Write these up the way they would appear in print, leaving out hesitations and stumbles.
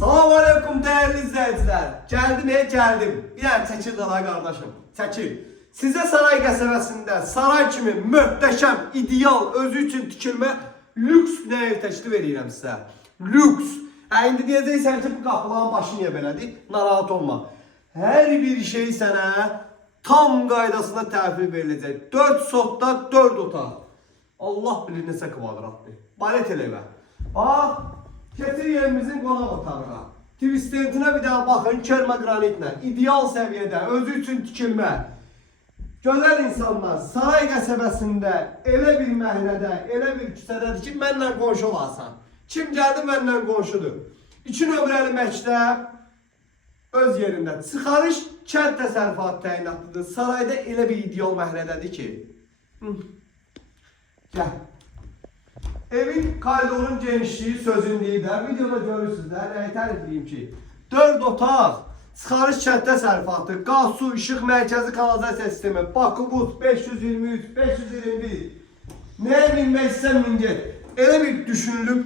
Salam aleyküm değerli izləyicilər. Gəldim. Bir dənə çəkil də la qardaşım. Çəkil. Sizə saray qəsəbəsində saray kimi möhtəşəm, ideal, özü üçün tikilmə lüks bir ev təklif edirəm sizə. Lüks. İndi deyəcəksən ki, bu qapıların başı niyə belədir? Narahat olma. Hər bir şey sənə tam qaydasında təhvil veriləcək. 4 sotda 4 otaq. Allah bilir neçə kvadratdır. Balet eləmə. Bax, getir yerimizin qonaq otağına. Twistentinə bir daha baxın, kərmə qranitlə. İdeal səviyyədə, özü üçün tikilmə. Gözəl insanlar, saray qəsəbəsində, elə bir məhnədə, elə bir küçədədir ki, mənlə qonşu olasan. Kim gəldi mənlə qonşudur. 2 nömrəli məktəb öz yerində. Çıxarış kənd təsərrüfatı təyinatlıdır. Sarayda elə bir ideal məhnədədir ki. Gəl. Evin koridorun genişliği sözünlüyü də videoda görürsünüz də. Nəyi tərif edeyim ki, 4 otaq, çıxarış kənd təsərrüfatı, qaz, su, işıq, mərkəzi kanalizasiya sistemi, Bakubus 523, 521. Nəyə minmək istəyən min get. Elə bir düşünülüb,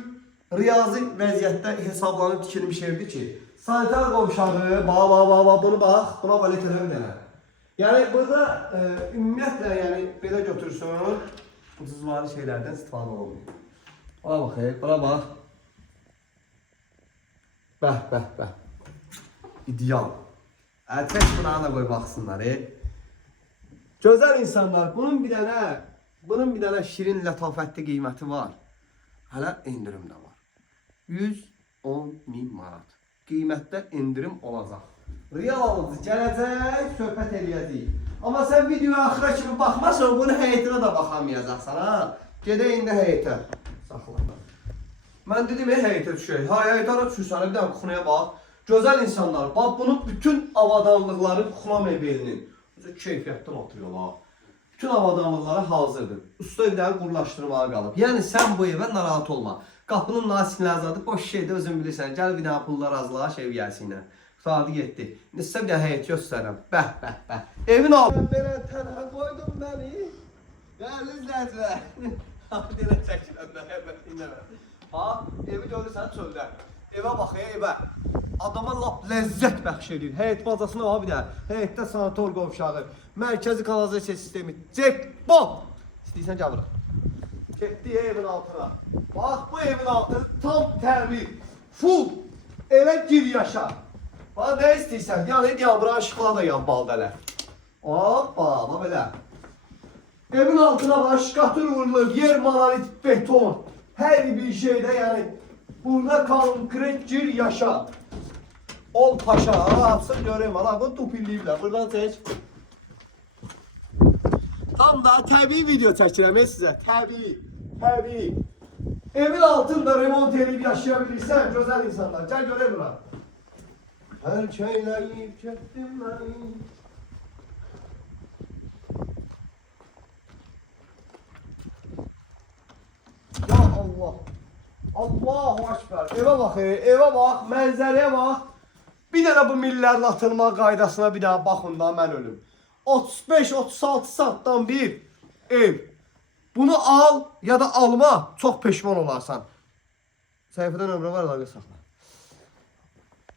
riyazi vəziyyətdə hesablanıb tikilmiş evdir ki, sanitar qovşağı, bunu bax, buna valet eləmə. Yəni burada ümumiyyətlə, yəni belə götürsün, ucuzvari şeylərdən istifadə olunmuyor. Buna bax, buna bax. Bəh. İdeal. Tək buna da qoy baxsınlar. Gözəl insanlar, bunun bir dənə şirin lətafətli qiyməti var. Hələ indirim də var. 110.000 manat. Qiymətdə indirim olacaq. Real alıcı gələcək, söhbət eləyəcəyik. Amma sən videoya axıra kimi baxmasan, bunu həyətinə də baxamayacaqsan, ha? Gedək indi həyətə. Saxla. Mən dedim, həyətə düşək. Həyətə düşürsən, bir dənə kuxunaya bax. Gözəl insanlar, bax, bunun bütün avadanlıqları kuxuna mebelinin. Keyfiyyətdən oturuyorlar. Bütün avadanlıqları hazırdır. Usta evləri qurlaşdırmağa qalıb. Yəni, sən bu evə narahat olma. Qapının nasikini azadı, boş şeydə özün bilirsən. Gəl bir dənə pullar azlaş ev gəlsinə. Saati getdi. İndi sizə bir dənə həyət göstərəm. Bəh. Evin altı. Belə tənə qoydum məni. Dəyərli izləyicilər. Belə çəkiləm də. Ha, evi görürsən çöldən. Evə bax, evə. Adama lap ləzzət bəxş edir. Həyət bazasına var bir dənə. Həyətdə sanator qovşağı, mərkəzi kanalizasiya sistemi. Cekbon! İstəyirsən gəl bura. Getdi evin altına. Bax, bu evin altı tam təmir. Full. Evə gir yaşa. Bax, nə istəyirsən? Yəni, bura işıqla da yan baldələ. Hoppa, belə. Evin altına var, şkatır vurulur, yer monolit, beton. Hər bir şeydə, yəni, burada konkret gir yaşa. Ol paşa, açsın göreyim, bunu tupilliyiblər, buradan çək. Tam da təbii video çəkirəm sizə, təbii. Evin altında remont edib yaşayabilirsən, gözəl insanlar, gəl görək bura. Hər şeyləyib çəkdim mən. Ya Allah, Allahu Ekber, evə bax, mənzərəyə bax. Bir dənə bu millərin atılma qaydasına bir daha baxın da mən ölüm. 35-36 saatdan bir ev. Bunu al ya da alma, çox peşman olarsan. Səhifədə nömrə var, əlaqə saxla.